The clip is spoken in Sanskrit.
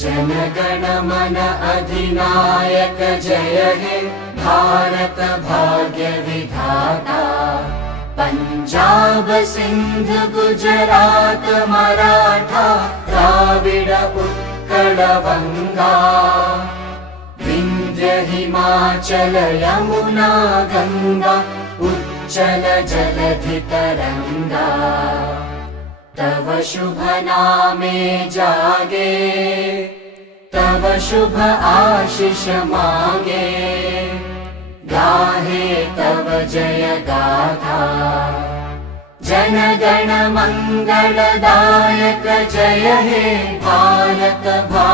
जनगण मन अधिनायक जय हे भारत भाग्य विधाता। पंजाब सिंध गुजरात मराठा द्राविड उत्कल बंगा। विंध्य हिमाचल यमुना गंगा उच्चल जलधि तरंगा। तव शुभ नामे जागे तव शुभ आशीष मागे। गाहे तव जय गाथा जनगण मंगलदायक जय हे भारत भाग्य